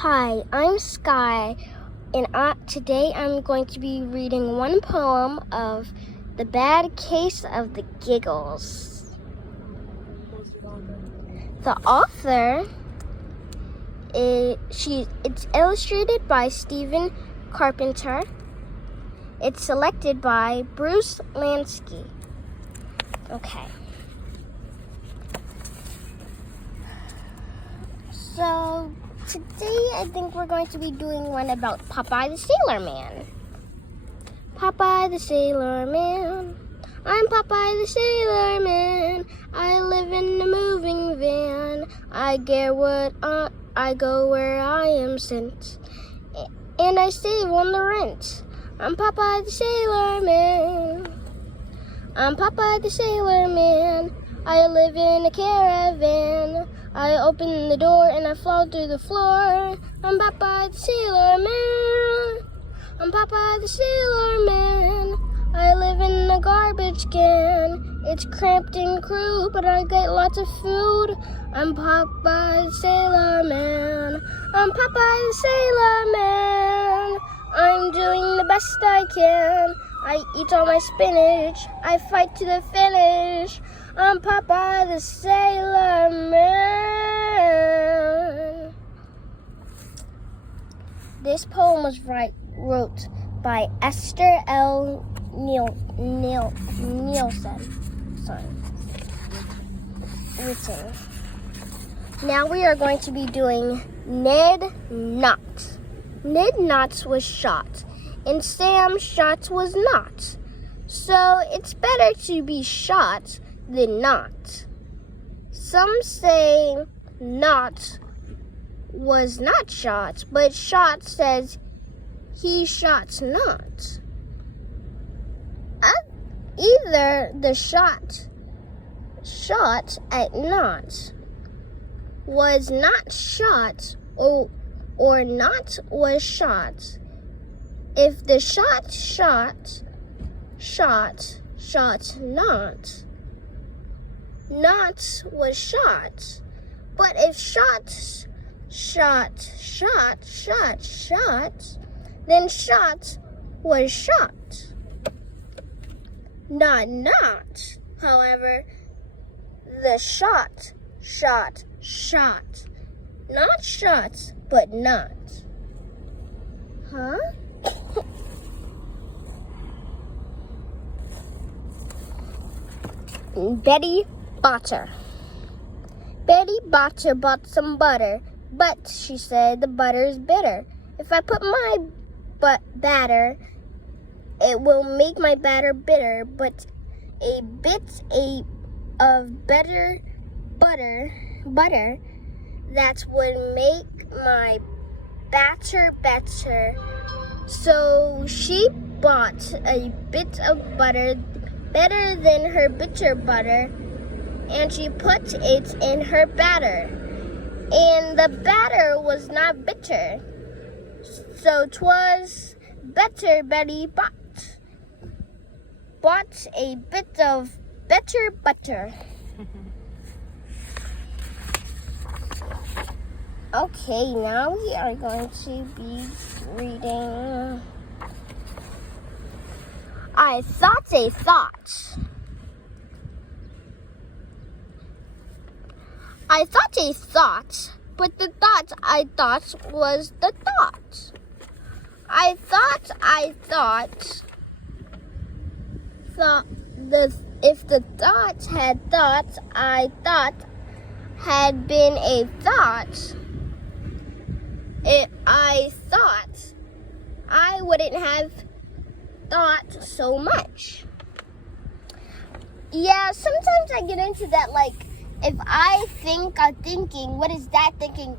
Hi, I'm Sky, and today I'm going to be reading one poem of The Bad Case of the Giggles. The author it's illustrated by Stephen Carpenter. It's selected by Bruce Lansky. Okay. So today I think we're going to be doing one about Popeye the Sailor Man. Popeye the Sailor Man. I'm Popeye the Sailor Man. I live in a moving van. I go where I am sent. And I save on the rent. I'm Popeye the Sailor Man. I'm Popeye the Sailor Man. I live in a caravan. I open the door and I fall through the floor. I'm Popeye the Sailor Man. I'm Popeye the Sailor Man. I live in a garbage can. It's cramped and crude, but I get lots of food. I'm Popeye the Sailor Man. I'm Popeye the Sailor Man. I'm doing the best I can. I eat all my spinach. I fight to the finish. I'm Popeye the Sailor Man. This poem was wrote by Esther L. Nielsen. Written. Now we are going to be doing Ned Knott. Ned Knott was shot, and Sam Shot was not. So it's better to be shot than not. Some say Knott was not shot, but Shot says he shot not. Either the shot at Knott was not shot or not was shot. If the shot not, not was shot. But if shot, then shot was shot. Not, however, the shot. Not shot, but not. Huh? Betty Botter. Betty Botter bought some butter, but she said the butter is bitter. If I put my batter, it will make my batter bitter, but a bit of better butter that would make my batter better. So she bought a bit of butter better than her bitter butter, and she put it in her batter. And the batter was not bitter, so 'twas better Betty bought a bit of better butter. Okay, now we are going to be reading I Thought a Thought. I thought a thought, but the thought I thought was the thought. I thought if the thought had thought, I thought had been a thought. I thought I wouldn't have thought so much. Yeah, sometimes I get into that, like, if I think I'm thinking, what is that thinking?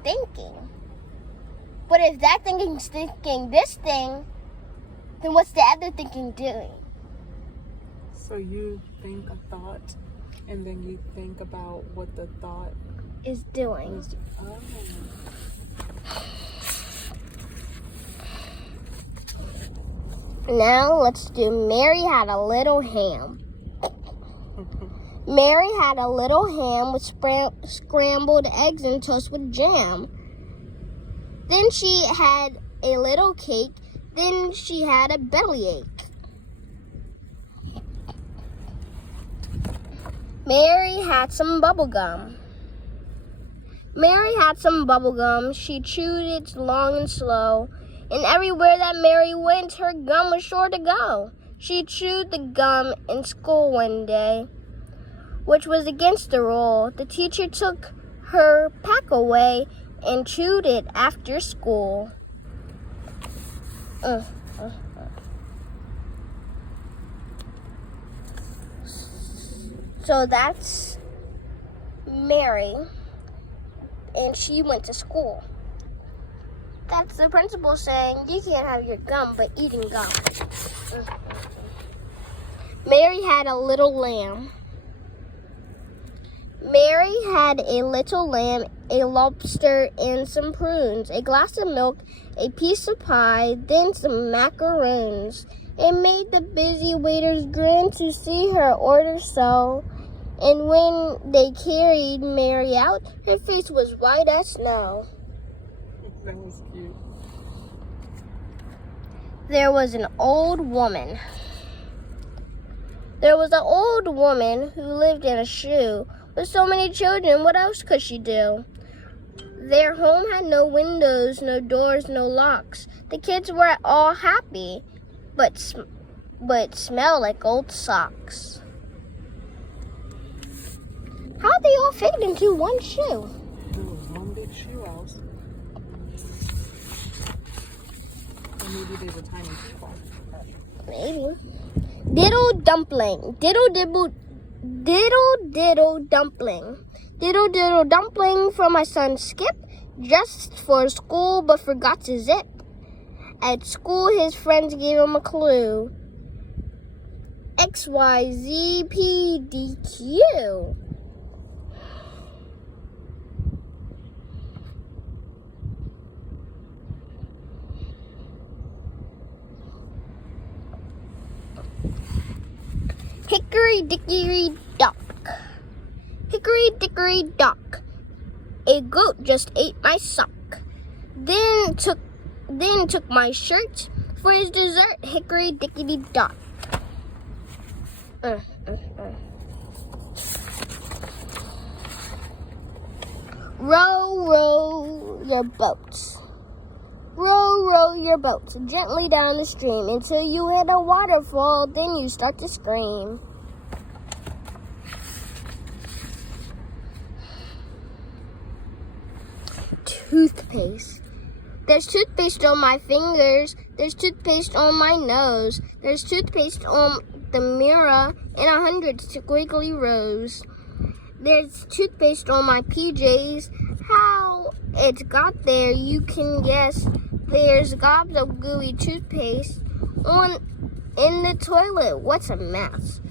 But if that thinking's thinking this thing, then what's the other thinking doing? So you think a thought, and then you think about what the thought is doing. Oh. Now let's do Mary Had a Little Ham. Mary had a little ham with scrambled eggs and toast with jam. Then she had a little cake. Then she had a bellyache. Mary had some bubble gum. Mary had some bubble gum. She chewed it long and slow. And everywhere that Mary went, her gum was sure to go. She chewed the gum in school one day, which was against the rule. The teacher took her pack away and chewed it after school. So that's Mary, and she went to school. That's the principal saying you can't have your gum but eating gum. Mary had a little lamb. Mary had a little lamb, a lobster, and some prunes, a glass of milk, a piece of pie, then some macaroons. It made the busy waiters grin to see her order so. And when they carried Mary out, her face was white as snow. That was cute. There was an old woman. There was an old woman who lived in a shoe. With so many children, what else could she do? Their home had no windows, no doors, no locks. The kids were all happy, but smelled like old socks. How'd they all fit into one shoe? It was one big shoe house. Or maybe they were tiny people. Maybe. Diddle dumpling. Diddle diddle dumpling. Diddle diddle dumpling for my son Skip, dressed for school but forgot to zip. At school his friends gave him a clue. X, Y, Z, P, D, Q. Hickory dickory dock. Hickory dickory dock. A goat just ate my sock. Then took my shirt for his dessert. Hickory dickory dock. Row, row your boats. Row, row your boat gently down the stream until you hit a waterfall, then you start to scream. Toothpaste. There's toothpaste on my fingers. There's toothpaste on my nose. There's toothpaste on the mirror in 100 squiggly rows. There's toothpaste on my PJs. How it got there, you can guess. There's gobs of gooey toothpaste in the toilet. What's a mess?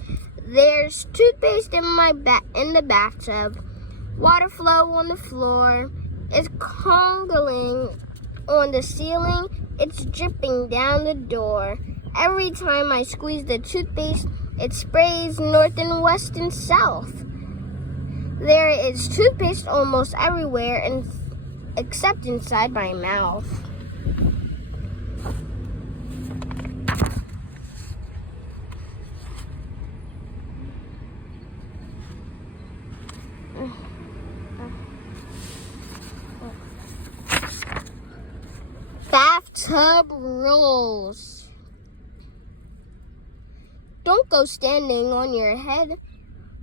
There's toothpaste in the bathtub. Water flow on the floor. It's congling on the ceiling. It's dripping down the door. Every time I squeeze the toothpaste, it sprays north and west and south. There is toothpaste almost everywhere, except inside my mouth. Bathtub rules. Don't go standing on your head.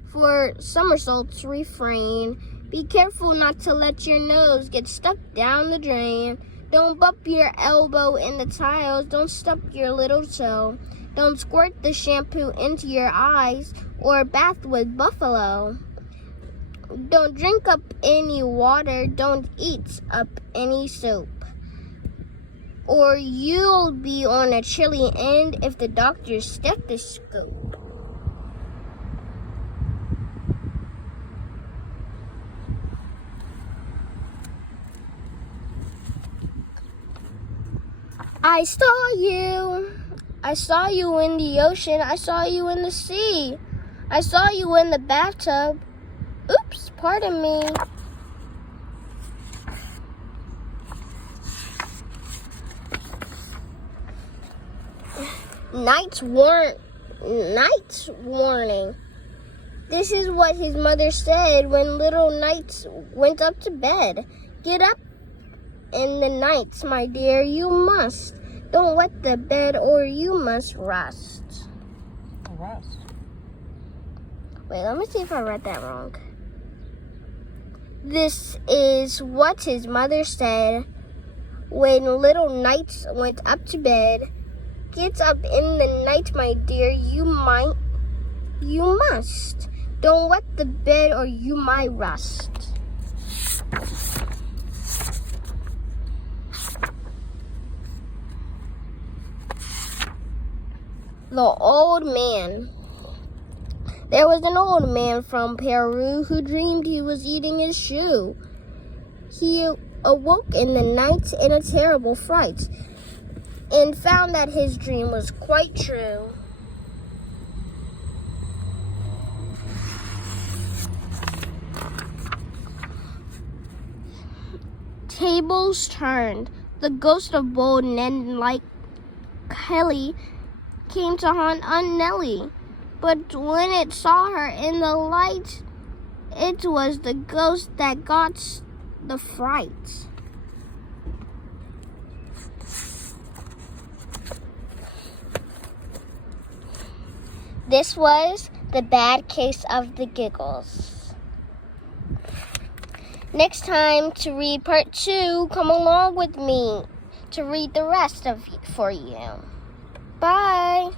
For somersaults, refrain. Be careful not to let your nose get stuck down the drain. Don't bump your elbow in the tiles. Don't stump your little toe. Don't squirt the shampoo into your eyes or bath with buffalo. Don't drink up any water. Don't eat up any soap. Or you'll be on a chilly end if the doctor's stethoscope. I saw you in the ocean. I saw you in the sea. I saw you in the bathtub. Oops, pardon me. Night's warning. This is what his mother said when little Knights went up to bed. Get up in the nights, my dear, you must. Don't wet the bed or you must rust. Rust. Wait, let me see if I read that wrong. This is what his mother said when little Knights went up to bed. Get up in the night, my dear, you must. Don't wet the bed or you might rust. The old man. There was an old man from Peru who dreamed he was eating his shoe. He awoke in the night in a terrible fright and found that his dream was quite true. Tables turned. The ghost of bold Ned like Kelly came to haunt Aunt Nellie. But when it saw her in the light, it was the ghost that got the fright. This was the bad case of the giggles. Next time to read part 2, come along with me to read the rest for you. Bye.